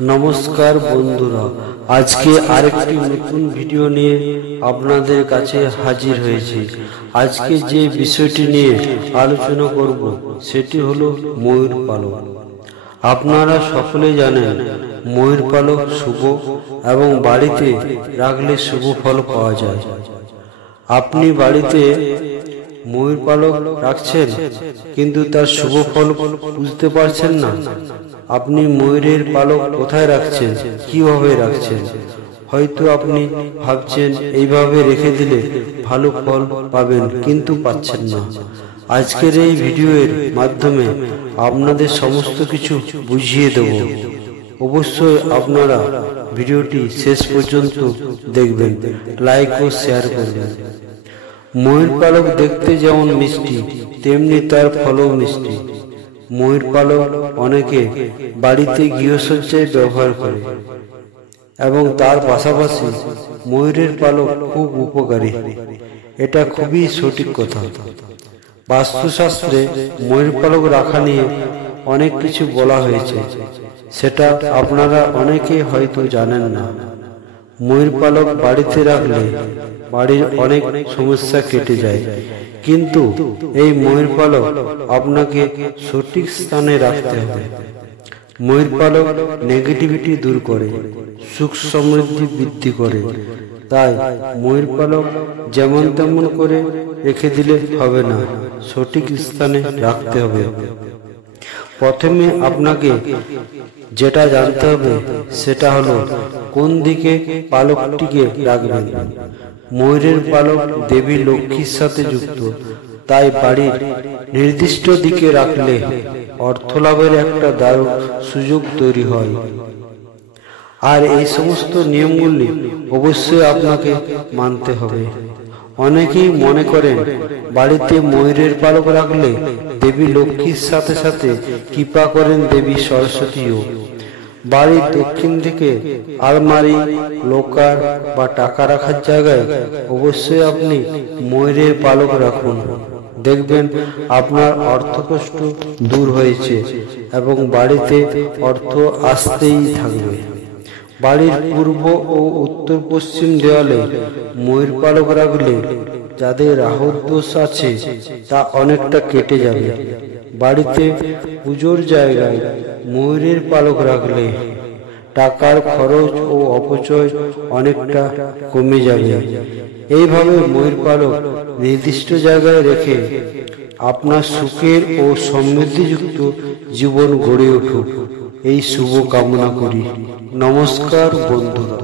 নমস্কার বন্ধুরা, আজকে আরেকটি নতুন ভিডিও নিয়ে আপনাদের কাছে হাজির হয়েছি। আজকে যে বিষয়টি নিয়ে আলোচনা করব সেটি হলো ময়ূর পালক। আপনারা সকলে জানেন ময়ূর পালক শুভ এবং বাড়িতে রাখলে শুভ ফল পাওয়া যায়। আপনি বাড়িতে ময়ূর পালক রাখছেন কিন্তু তার শুভ ফল বুঝতে পারছেন না। আপনি ময়ূরের পালক কোথায় রাখছেন, কিভাবে রাখছেন? হয়তো আপনি ভাবছেন এইভাবে রেখে দিলে ভালো ফল পাবেন, কিন্তু পাচ্ছেন না। আজকের এই ভিডিওর মাধ্যমে আপনাদের সমস্ত কিছু বুঝিয়ে দেব। অবশ্যই আপনারা ভিডিওটি শেষ পর্যন্ত দেখবেন, লাইক ও শেয়ার করবেন। ময়ূর পালক দেখতে যেমন মিষ্টি, তেমনি তার ফলও মিষ্টি। ময়ূর পালক অনেকে বাড়িতে গৃহসজ্জায় ব্যবহার করে এবং তার পাশাপাশি ময়ূরের পালক খুব উপকারী। এটা খুবই সঠিক কথা। বাস্তুশাস্ত্রে ময়ূর পালক রাখা নিয়ে অনেক কিছু বলা হয়েছে, সেটা আপনারা অনেকে হয়তো জানেন না। ময়ূর পালক বাড়িতে রাখলে বাড়ির অনেক সমস্যা কেটে যায়, কিন্তু এই ময়ূর পালক আপনাকে সঠিক স্থানে রাখতে হবে। ময়ূর পালক নেগেটিভিটি দূর করে, সুখ সমৃদ্ধি বৃদ্ধি করে। তাই ময়ূর পালক যেমন তেমন করে রেখে দিলে হবে না, সঠিক স্থানে রাখতে হবে। প্রথমে আপনাকে যেটা জানতে হবে সেটা হলো কোন দিকে পালকটিকে রাখবেন। ময়ূরের পালক দেবী লক্ষ্মীর সাথে যুক্ত, তাই বাড়ির নির্দিষ্ট দিকে রাখলে অর্থ লাভের একটা দারুণ সুযোগ তৈরি হয়। আর এই সমস্ত নিয়মগুলি অবশ্যই আপনাকে মানতে হবে। অনেকেই মনে করেন বাড়িতে ময়ূরের পালক রাখলে দেবী লক্ষ্মীর সাথে সাথে কৃপা করেন দেবী সরস্বতীও। বাড়ির দক্ষিণ দিকে আলমারি, লোকার বা টাকা রাখার জায়গায় অবশ্যই আপনি ময়ূরের পালক রাখুন। দেখবেন আপনার অর্থকষ্ট দূর হয়েছে এবং বাড়িতে অর্থ আসতেই থাকবে। বাড়ির পূর্ব ও উত্তর পশ্চিম দেওয়ালে ময়ূর পালক রাখলে যাদের রাহুর দোষ আছে তা অনেকটা কেটে যাবে। বাড়িতে পুজোর জায়গায় ময়ূরের পালক রাখলে টাকার খরচ ও অপচয় অনেকটা কমে যাবে। এইভাবে ময়ূর পালক নির্দিষ্ট জায়গায় রেখে আপনার সুখের ও সমৃদ্ধিযুক্ত জীবন গড়ে উঠুক, এই শুভ কামনা করি। নমস্কার বন্ধুরা।